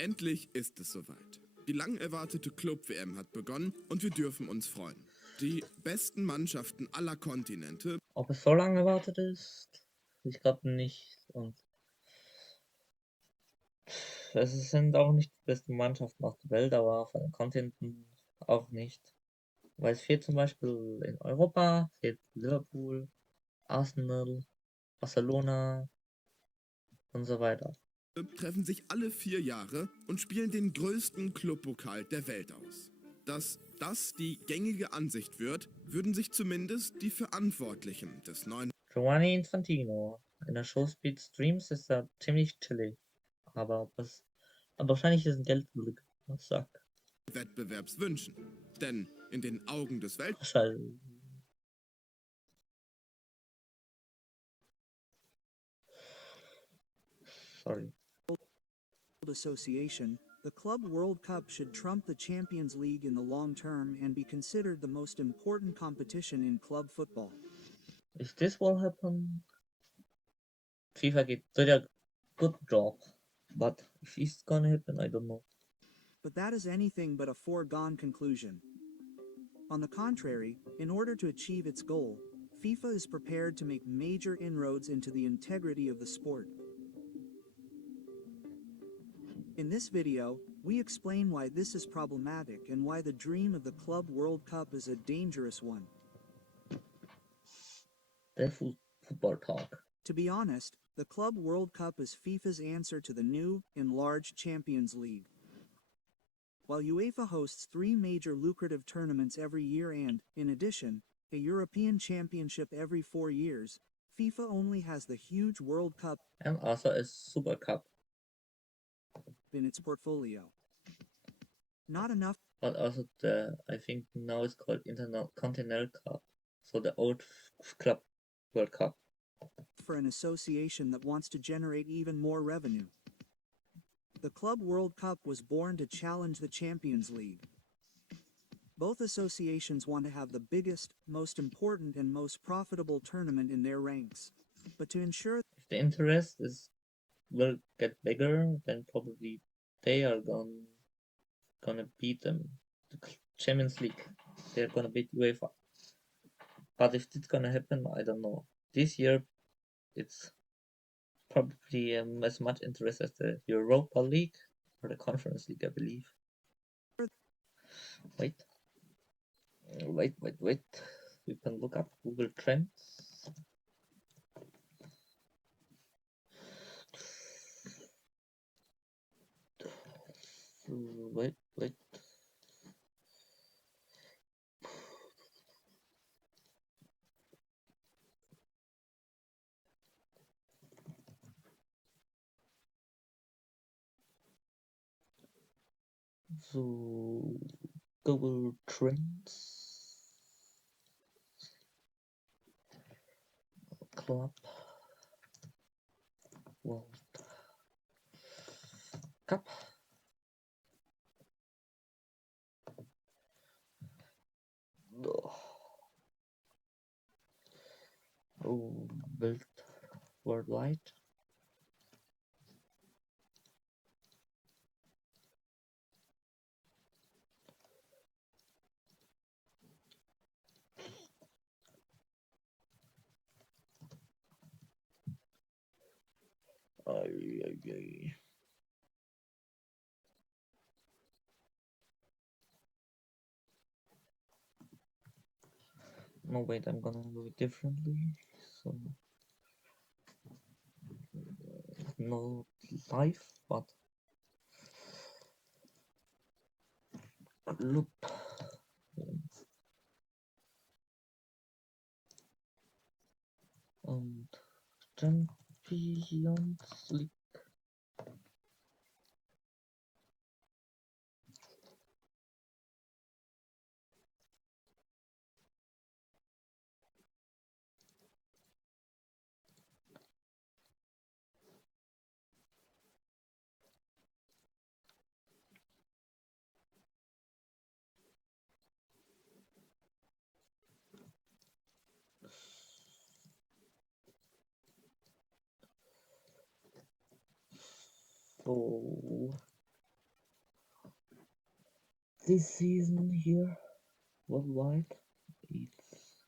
Endlich ist es soweit. Die lang erwartete Club-WM hat begonnen und wir dürfen uns freuen. Die besten Mannschaften aller Kontinente. Ob es so lange erwartet ist? Ich glaube nicht. Und es sind auch nicht die besten Mannschaften auf der Welt, aber von den Kontinenten auch nicht. Weil es fehlt zum Beispiel in Europa, fehlt Liverpool, Arsenal, Barcelona und so weiter. Treffen sich alle 4 Jahre und spielen den größten Clubpokal der Welt aus. Dass das die gängige Ansicht wird, würden sich zumindest die Verantwortlichen des neuen Giovanni Infantino in der Showspeed Streams ist er ziemlich chillig. Aber wahrscheinlich ist ein Geldwillig. Was sagt? Wettbewerbs wünschen. Denn in den Augen des Wahrscheinlich. Sorry. Association, the Club World Cup should trump the Champions League in the long term and be considered the most important competition in club football. If this will happen, FIFA did a good job. But if it's gonna happen, I don't know. But that is anything but a foregone conclusion. On the contrary, in order to achieve its goal, FIFA is prepared to make major inroads into the integrity of the sport. In this video, we explain why this is problematic and why the dream of the Club World Cup is a dangerous one. Football talk. To be honest, the Club World Cup is FIFA's answer to the new, enlarged Champions League. While UEFA hosts 3 major lucrative tournaments every year and, in addition, a European Championship every 4 years, FIFA only has the huge World Cup And also a Super Cup. In its portfolio. Not enough. But also I think now it's called Intercontinental Cup. So the old Club World Cup. For an association that wants to generate even more revenue. The Club World Cup was born to challenge the Champions League. Both associations want to have the biggest, most important and most profitable tournament in their ranks. But to ensure if the interest will get bigger, then probably they are gonna beat them. The Champions League. They're gonna beat UEFA. But if it's gonna happen, I don't know. This year it's probably as much interest as the Europa League or the Conference League, I believe. Wait. We can look up Google Trends. Wait. So Google Trends Club World Cup. Oh, built worldwide. Ay. No, wait, I'm gonna do it differently. So, no live, but loop. And Champions League. So this season here worldwide? It's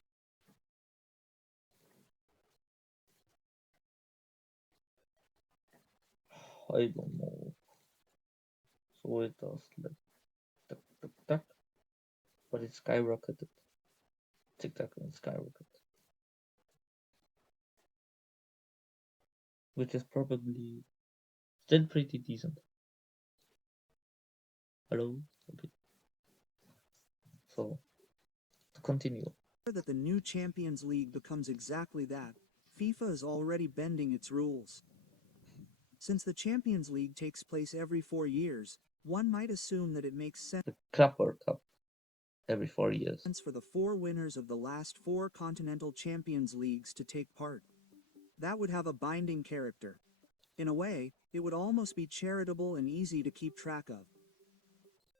I don't know. So it does like tuck, tuck, tuck, but it skyrocketed. TikTok and skyrocketed, which is probably still pretty decent. Hello. Okay. So to continue. That the new Champions League becomes exactly that, FIFA is already bending its rules. Since the Champions League takes place every 4 years, one might assume that it makes sense The Club World Cup every 4 years. for the 4 winners of the last 4 continental Champions Leagues to take part. That would have a binding character. In a way, it would almost be charitable and easy to keep track of.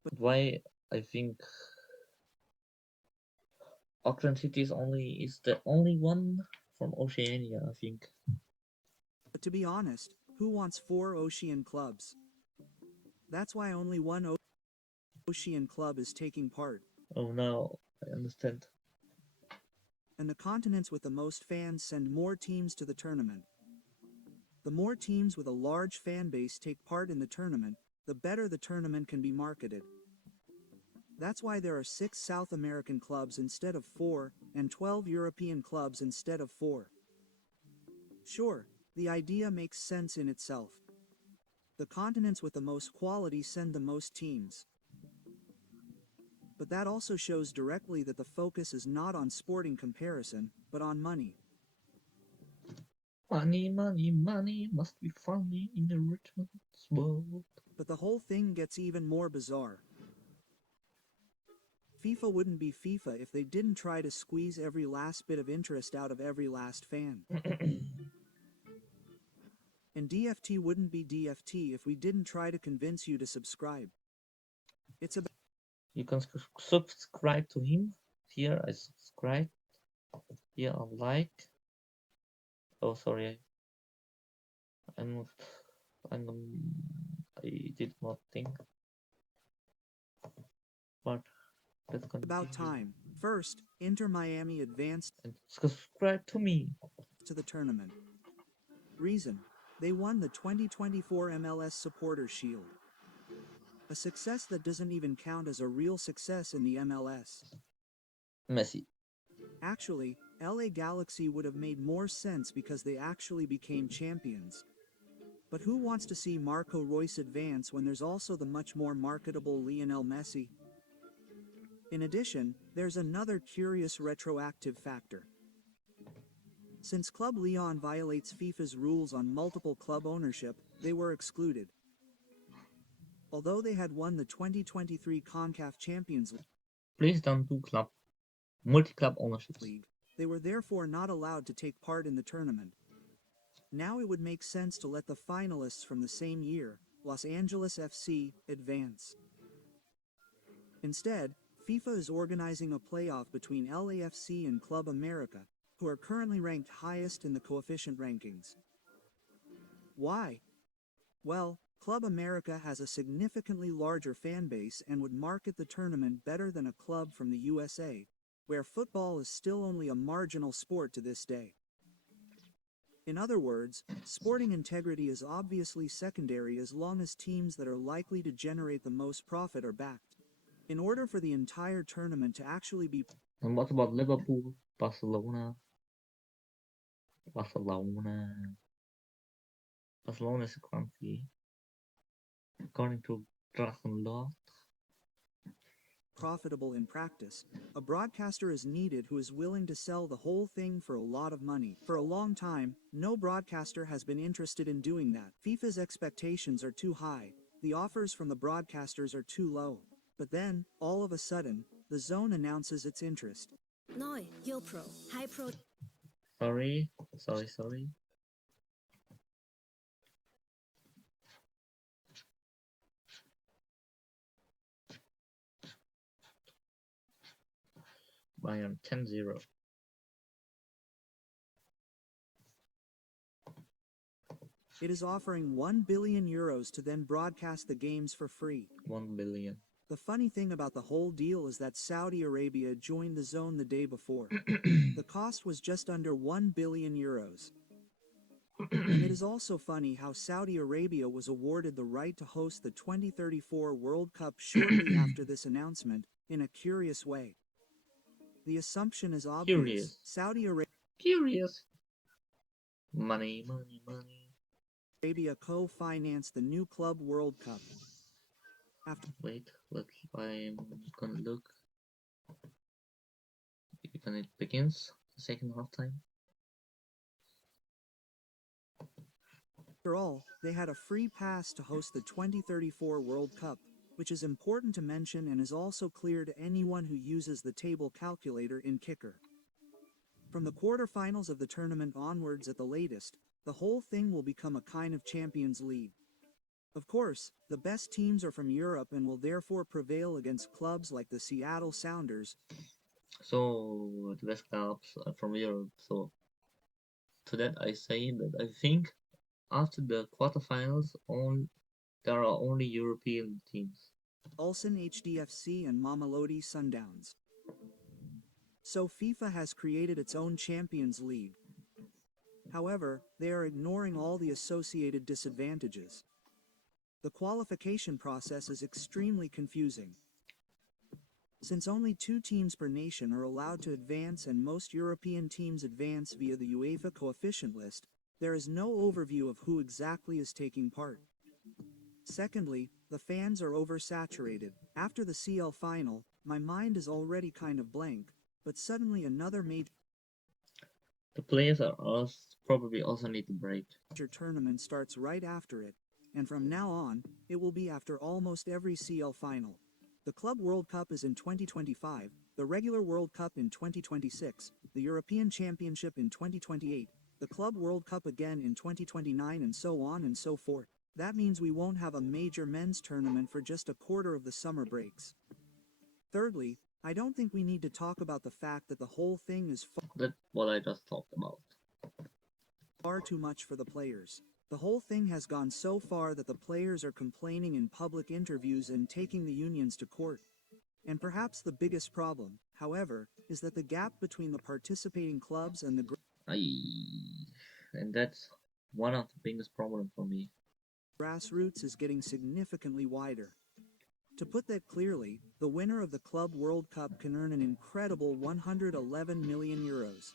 But why I think Auckland City is the only one from Oceania, I think. But to be honest, who wants 4 Ocean clubs? That's why only one Ocean club is taking part. Oh, now I understand. And the continents with the most fans send more teams to the tournament. The more teams with a large fan base take part in the tournament, the better the tournament can be marketed. That's why there are 6 South American clubs instead of 4, and 12 European clubs instead of 4. Sure, the idea makes sense in itself. The continents with the most quality send the most teams. But that also shows directly that the focus is not on sporting comparison, but on money. Money, money, money must be funny in the rich man's world. But the whole thing gets even more bizarre. FIFA wouldn't be FIFA if they didn't try to squeeze every last bit of interest out of every last fan. And DFT wouldn't be DFT if we didn't try to convince you to subscribe. It's about You can subscribe to him. Here I subscribe. Here I like. Oh, sorry. I'm not. I did not think. But let's continue. about time. First, Inter Miami advanced And subscribe to me. to the tournament. Reason: they won the 2024 MLS Supporter Shield. A success that doesn't even count as a real success in the MLS. Messi. Actually, LA Galaxy would have made more sense because they actually became champions. But who wants to see Marco Reus advance when there's also the much more marketable Lionel Messi? In addition, there's another curious retroactive factor. Since Club Leon violates FIFA's rules on multiple club ownership, they were excluded. Although they had won the 2023 CONCACAF Champions Please don't do multi-club ownership. League, they were therefore not allowed to take part in the tournament. Now it would make sense to let the finalists from the same year, Los Angeles FC, advance. Instead, FIFA is organizing a playoff between LAFC and Club America, who are currently ranked highest in the coefficient rankings. Why? Well, Club America has a significantly larger fan base and would market the tournament better than a club from the USA, where football is still only a marginal sport to this day. In other words, sporting integrity is obviously secondary as long as teams that are likely to generate the most profit are backed. In order for the entire tournament to actually be And what about Liverpool, Barcelona? Barcelona is a country, according to Dragon Lord. profitable in practice, a broadcaster is needed who is willing to sell the whole thing for a lot of money. For a long time, no broadcaster has been interested in doing that. FIFA's expectations are too high, the offers from the broadcasters are too low. But then, all of a sudden, the zone announces its interest. Noi, YoPro, high pro. Sorry. Bayern 10-0. It is offering €1 billion to then broadcast the games for free. 1 billion. The funny thing about the whole deal is that Saudi Arabia joined the zone the day before. The cost was just under 1 billion euros. And it is also funny how Saudi Arabia was awarded the right to host the 2034 World Cup shortly after this announcement, in a curious way. The assumption is obvious. Curious. Saudi Curious. Money, money, money. Arabia co-financed the new Club World Cup. After Wait, I'm gonna look when it begins, the second half time. all, they had a free pass to host the 2034 World Cup, which is important to mention and is also clear to anyone who uses the table calculator in Kicker. From the quarterfinals of the tournament onwards at the latest, the whole thing will become a kind of Champions League. Of course, the best teams are from Europe and will therefore prevail against clubs like the Seattle Sounders. So the best clubs are from Europe. So to that I say that I think after the quarterfinals, there are only European teams. Ulsan HDFC and Mamelodi Sundowns. So FIFA has created its own Champions League. However, they are ignoring all the associated disadvantages. The qualification process is extremely confusing. Since only 2 teams per nation are allowed to advance and most European teams advance via the UEFA coefficient list, there is no overview of who exactly is taking part. Secondly, the fans are oversaturated. After the CL final, my mind is already kind of blank, but suddenly another major The players probably also need a break. tournament starts right after it, and from now on, it will be after almost every CL final. The Club World Cup is in 2025, the regular World Cup in 2026, the European Championship in 2028, the Club World Cup again in 2029, and so on and so forth. That means we won't have a major men's tournament for just a quarter of the summer breaks. Thirdly, I don't think we need to talk about the fact that the whole thing is That's what I just talked about. far too much for the players. The whole thing has gone so far that the players are complaining in public interviews and taking the unions to court. And perhaps the biggest problem, however, is that the gap between the participating clubs and the And that's one of the biggest problems for me. grassroots is getting significantly wider. To put that clearly, the winner of the Club World Cup can earn an incredible 111 million euros.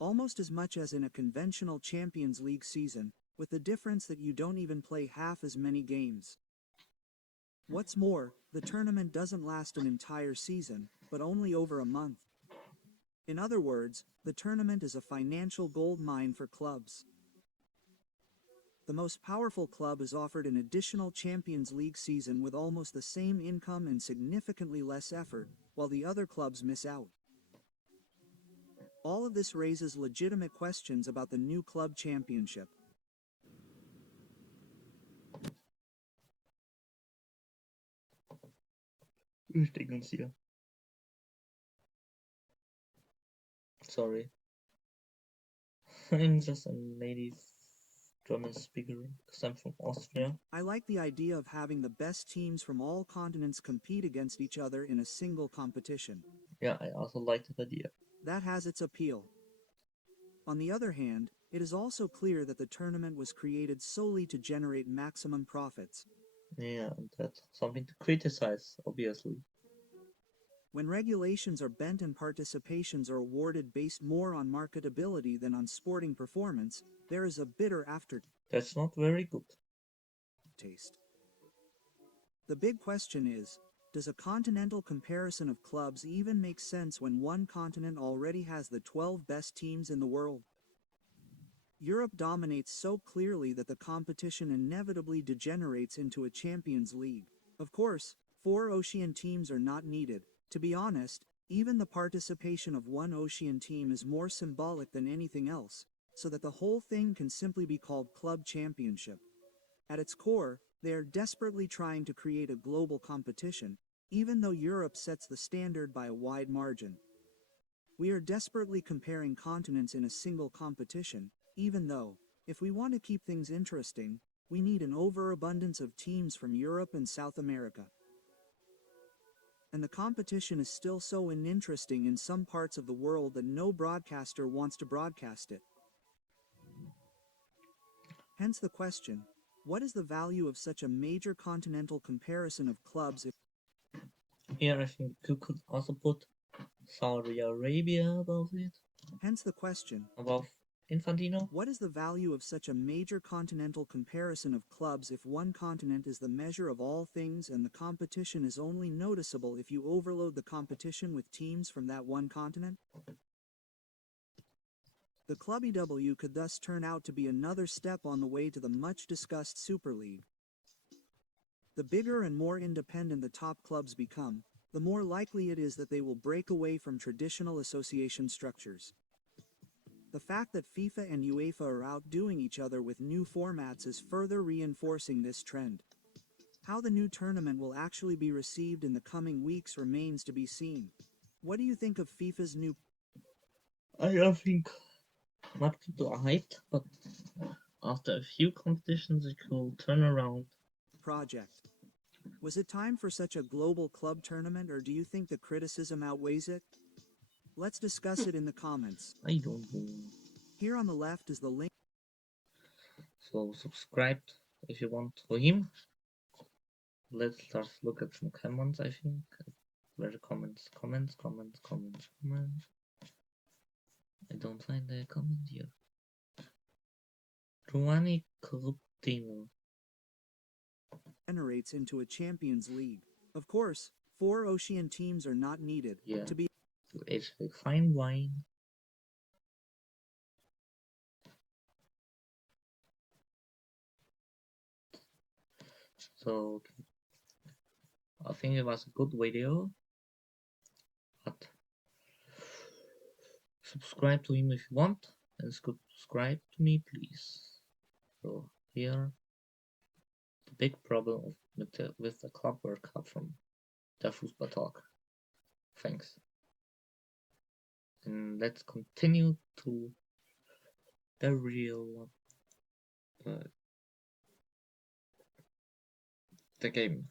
Almost as much as in a conventional Champions League season, with the difference that you don't even play half as many games. What's more, the tournament doesn't last an entire season, but only over a month. In other words, the tournament is a financial gold mine for clubs. The most powerful club is offered an additional Champions League season with almost the same income and significantly less effort, while the other clubs miss out. All of this raises legitimate questions about the new club championship. Sorry. I'm just a native German speaker because I'm from Austria. I like the idea of having the best teams from all continents compete against each other in a single competition. Yeah, I also like that idea. That has its appeal. On the other hand, it is also clear that the tournament was created solely to generate maximum profits. Yeah, that's something to criticize, obviously. When regulations are bent and participations are awarded based more on marketability than on sporting performance, there is a bitter aftertaste. That's not very good. The big question is, does a continental comparison of clubs even make sense when one continent already has the 12 best teams in the world? Europe dominates so clearly that the competition inevitably degenerates into a Champions League. Of course, 4 Ocean teams are not needed. To be honest, even the participation of one Ocean team is more symbolic than anything else, so that the whole thing can simply be called Club Championship. At its core, they are desperately trying to create a global competition, even though Europe sets the standard by a wide margin. We are desperately comparing continents in a single competition, even though, if we want to keep things interesting, we need an overabundance of teams from Europe and South America. And the competition is still so uninteresting in some parts of the world that no broadcaster wants to broadcast it. Hence the question, what is the value of such a major continental comparison of clubs if Here I think you could also put Saudi Arabia above it, Hence the question, above Infantino. what is the value of such a major continental comparison of clubs if one continent is the measure of all things and the competition is only noticeable if you overload the competition with teams from that one continent? The Club EW could thus turn out to be another step on the way to the much-discussed Super League. The bigger and more independent the top clubs become, the more likely it is that they will break away from traditional association structures. The fact that FIFA and UEFA are outdoing each other with new formats is further reinforcing this trend. How the new tournament will actually be received in the coming weeks remains to be seen. What do you think of FIFA's new I don't think much people are hyped, but after a few competitions it could turn around. project? Was it time for such a global club tournament, or do you think the criticism outweighs it? Let's discuss it in the comments. I don't know. Here on the left is the link. So subscribe if you want for him. Let's start look at some comments, I think. Where the comments. I don't find the comment here. Giovanni Corruptino. Generates into a Champions League. Of course, 4 Ocean teams are not needed Yeah. to be It's a fine wine. So I think it was a good video. But subscribe to him if you want, and subscribe to me, please. So here, the big problem with the Club World Cup from der Fußball Talk. Thanks. And let's continue to the real the game.